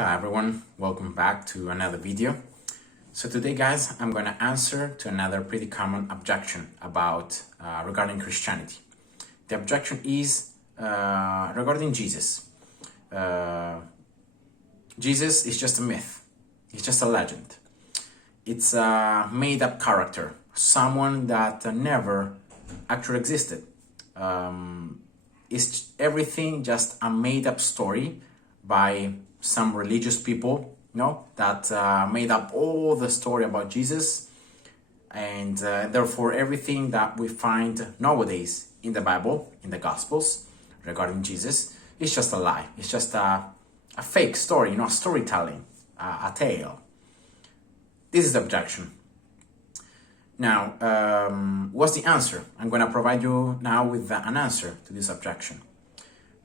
Hi everyone, welcome back to another video. So today guys, I'm going to answer to another pretty common objection about regarding Christianity. The objection is regarding Jesus. Jesus is just a myth. It's just a legend. It's a made-up character, someone that never actually existed. It's everything just a made-up story by some religious people, that made up all the story about Jesus, and therefore everything that we find nowadays in the Bible, in the Gospels, regarding Jesus, is just a lie. It's just a fake story, storytelling, a tale. This is the objection. Now, what's the answer? I'm going to provide you now with an answer to this objection.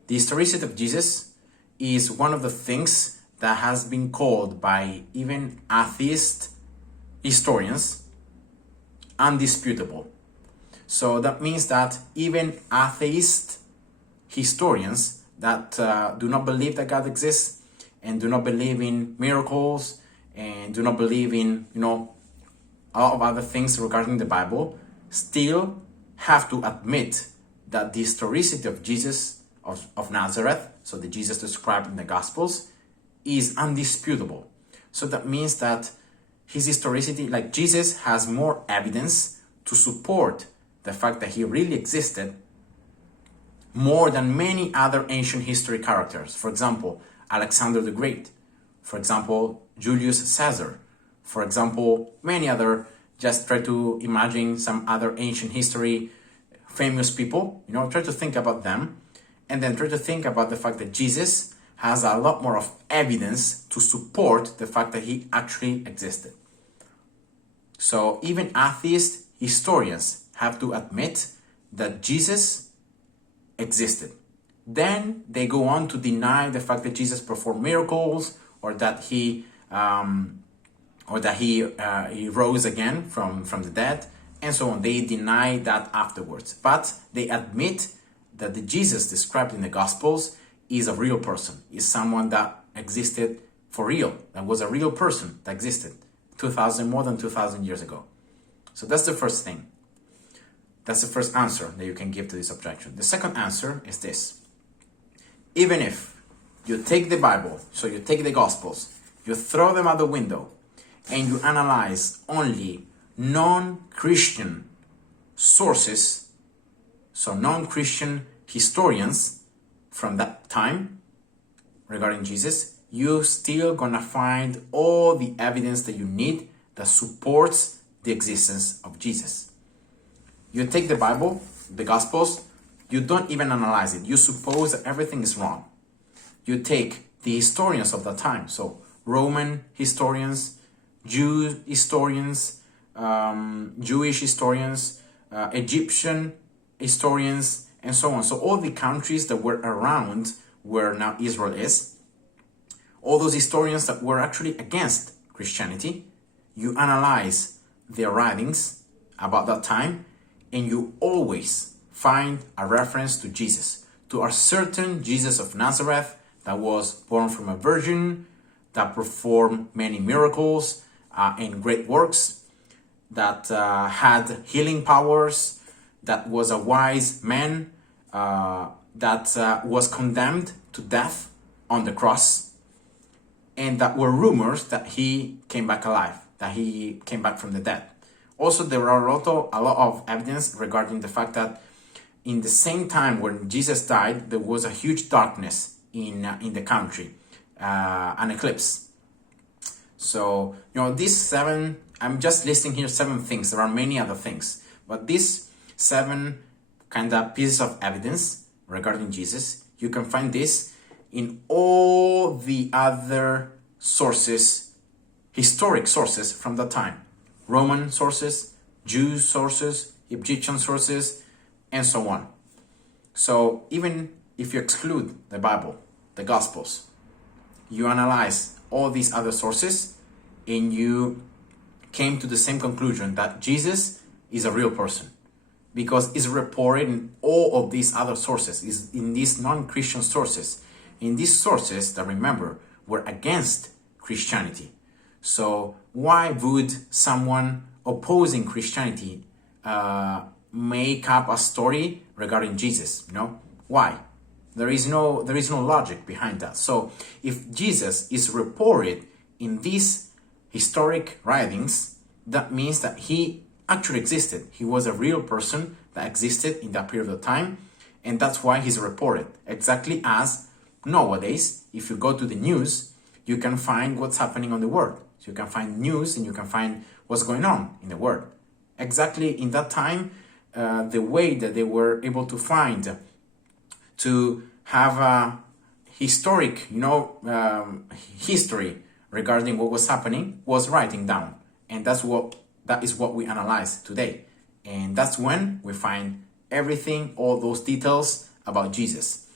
The historicity of Jesus is one of the things that has been called by even atheist historians undisputable. So that means that even atheist historians that do not believe that God exists and do not believe in miracles and do not believe in, a lot of other things regarding the Bible, still have to admit that the historicity of Jesus of Nazareth, so the Jesus described in the Gospels, is undisputable. So that means that his historicity, like Jesus, has more evidence to support the fact that he really existed more than many other ancient history characters. For example, Alexander the Great. For example, Julius Caesar. For example, many other, just try to imagine some other ancient history famous people, try to think about them. And then try to think about the fact that Jesus has a lot more of evidence to support the fact that he actually existed. So even atheist historians have to admit that Jesus existed. Then they go on to deny the fact that Jesus performed miracles or that he rose again from the dead and so on. They deny that afterwards, but they admit that the Jesus described in the Gospels is a real person, is someone that existed for real, that was a real person that existed more than 2,000 years ago. So that's the first thing. That's the first answer that you can give to this objection. The second answer is this. Even if you take the Bible, so you take the Gospels, you throw them out the window, and you analyze only non-Christian sources, so non-Christian historians from that time regarding Jesus, you're still gonna find all the evidence that you need that supports the existence of Jesus. You take the Bible, the Gospels, you don't even analyze it. You suppose that everything is wrong. You take the historians of that time, so Roman historians, Jew historians, Jewish historians, Egyptian historians, and so on. So all the countries that were around where now Israel is, all those historians that were actually against Christianity, you analyze their writings about that time, and you always find a reference to Jesus, to a certain Jesus of Nazareth that was born from a virgin, that performed many miracles and great works, that had healing powers, that was a wise man, that was condemned to death on the cross, and that were rumors that he came back alive, that he came back from the dead. Also, there are a lot of evidence regarding the fact that in the same time when Jesus died, there was a huge darkness in the country, an eclipse. So, these seven, I'm just listing here 7 things. There are many other things, but these 7 kind of pieces of evidence regarding Jesus, you can find this in all the other sources, historic sources from that time. Roman sources, Jews sources, Egyptian sources, and so on. So even if you exclude the Bible, the Gospels, you analyze all these other sources and you came to the same conclusion that Jesus is a real person, because it's reported in all of these other sources, is in these non-Christian sources. In these sources that, remember, were against Christianity. So why would someone opposing Christianity make up a story regarding Jesus? Why? There is no logic behind that. So if Jesus is reported in these historic writings, that means that he actually existed. He was a real person that existed in that period of time, and that's why he's reported. Exactly as nowadays, if you go to the news, you can find what's happening on the world. So you can find news and you can find what's going on in the world. Exactly in that time, the way that they were able to find to have a historic, history regarding what was happening was writing down. And that is what we analyze today. And that's when we find everything, all those details about Jesus.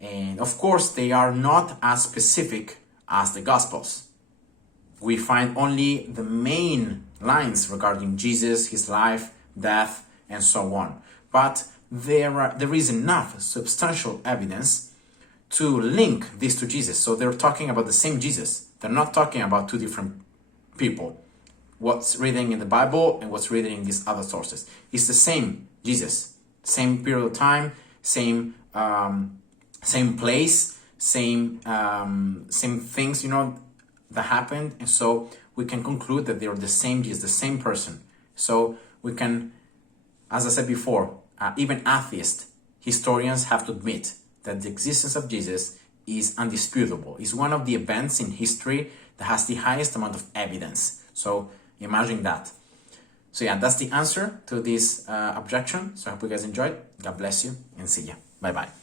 And of course, they are not as specific as the Gospels. We find only the main lines regarding Jesus, his life, death, and so on. But there is enough substantial evidence to link this to Jesus. So they're talking about the same Jesus. They're not talking about two different people. What's written in the Bible and what's written in these other sources. It's the same Jesus. Same period of time, same place, same things, that happened. And so we can conclude that they're the same Jesus, the same person. So we can, as I said before, even atheist historians have to admit that the existence of Jesus is undisputable. It's one of the events in history that has the highest amount of evidence. So imagine that. So yeah, that's the answer to this objection. So I hope you guys enjoyed. God bless you and see ya. Bye-bye.